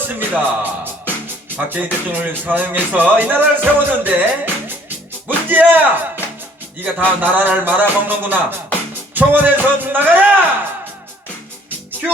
그렇습니다. 박정희 대통령을 사용해서 이 나라를 세웠는데 문제야! 네가 다 나라를 말아먹는구나. 청원에서 나가라! 큐!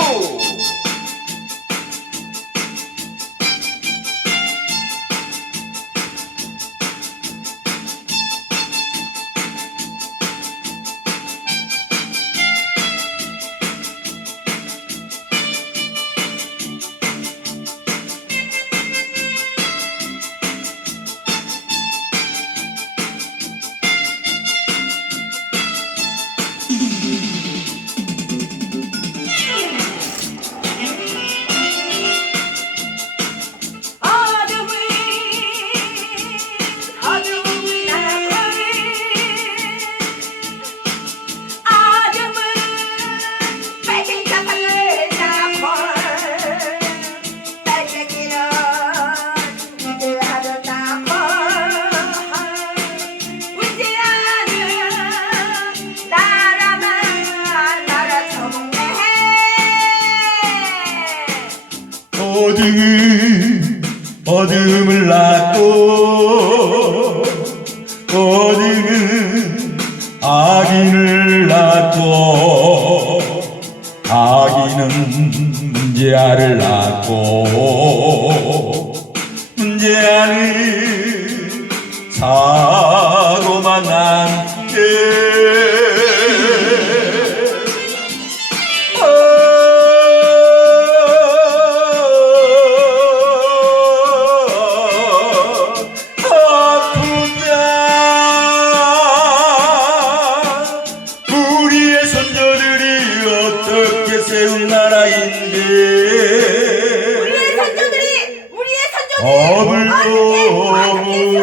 골고루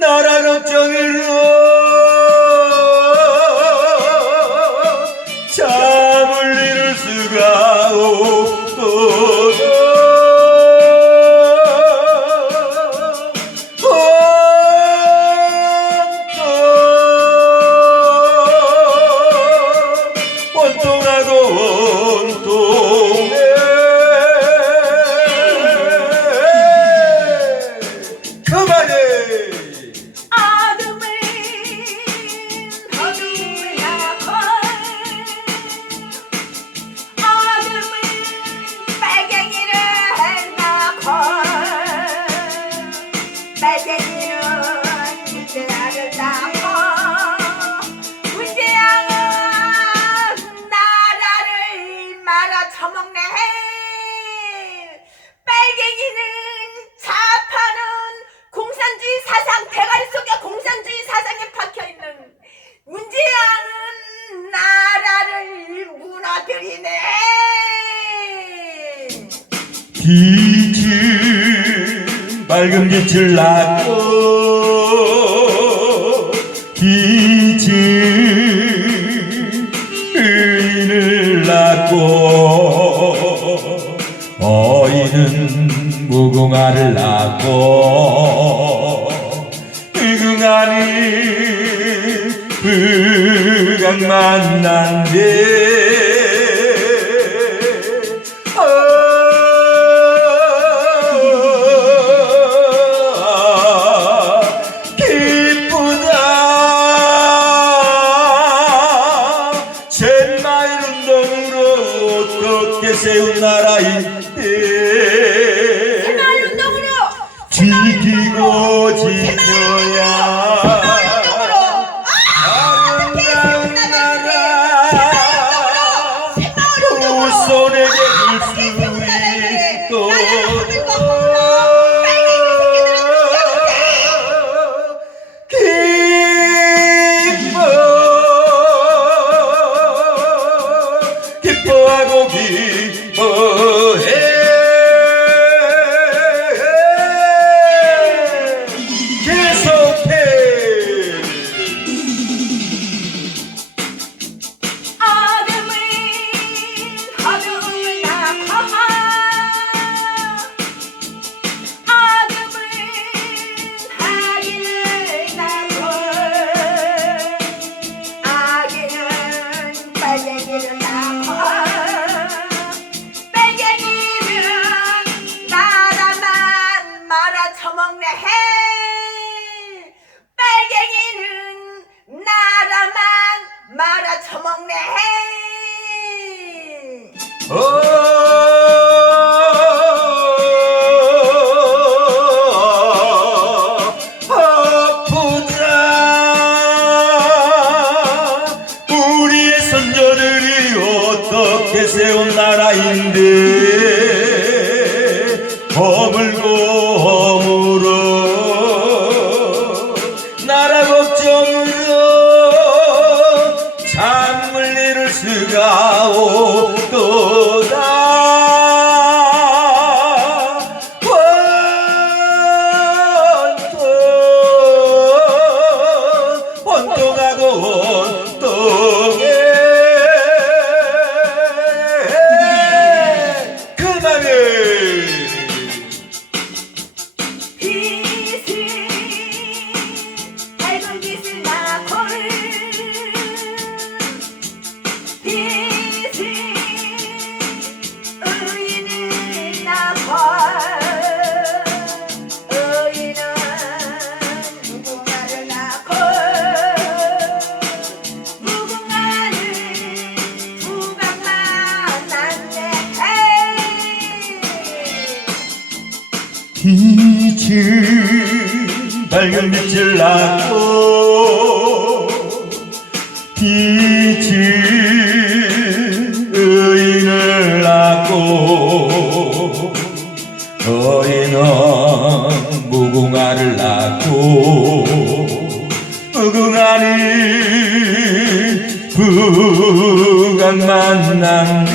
나라 걱정으로. 빛을 밝은 빛을 낳고 빛을 의인을 낳고 어인은 무궁화를 낳고 무궁화는 불강 만난데 seu Gracias. 서울로 잠을 이룰 수가 없 밝은 빛을 낳고 빛이 의인을 낳고 의인은 무궁화를 낳고 무궁화는 부각 만남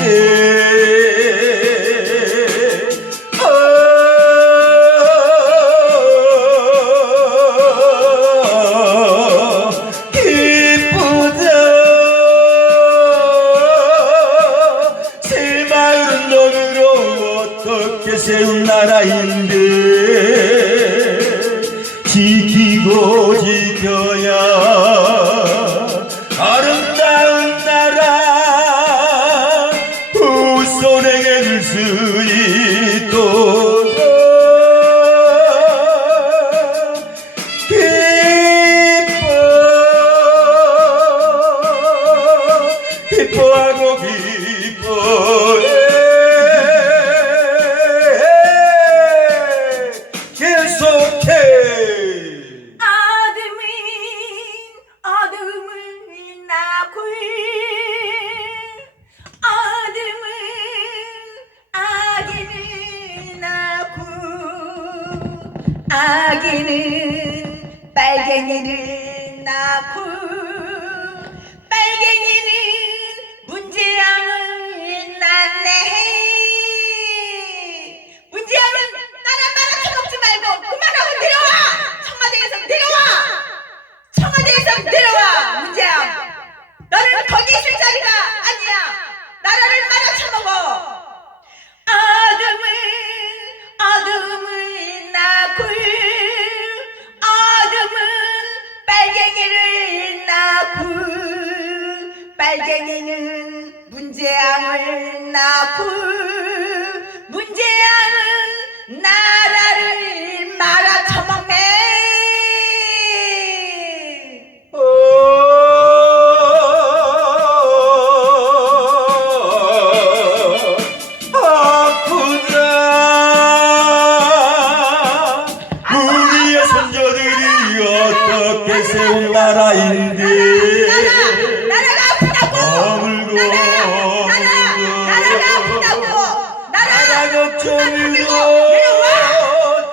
나도 좀으로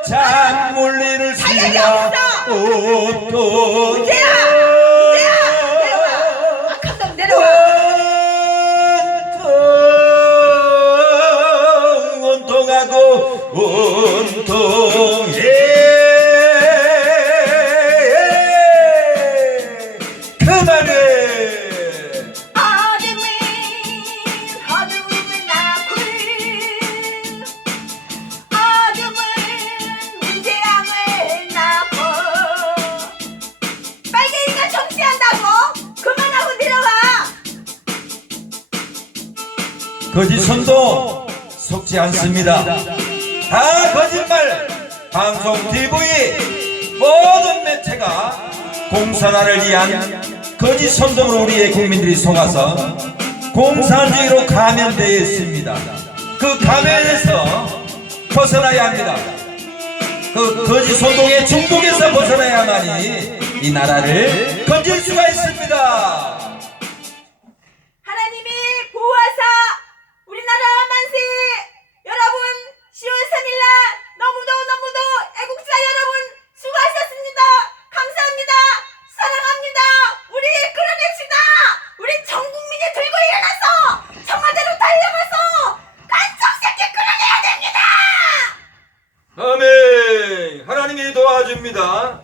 잔물리를 실어. 옷도 거짓 손도 속지 않습니다. 다 거짓말 방송 TV 모든 매체가 공산화를 위한 거짓 선동으로 우리의 국민들이 속아서 공산주의로 감염되어 있습니다. 그 감염에서 벗어나야 합니다. 그 거짓 선동의 중독에서 벗어나야만이 이 나라를 건질 수가 있습니다.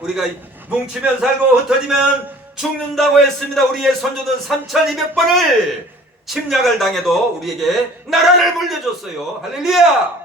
우리가 뭉치면 살고 흩어지면 죽는다고 했습니다. 우리의 선조는 3,200번을 침략을 당해도 우리에게 나라를 물려줬어요. 할렐루야!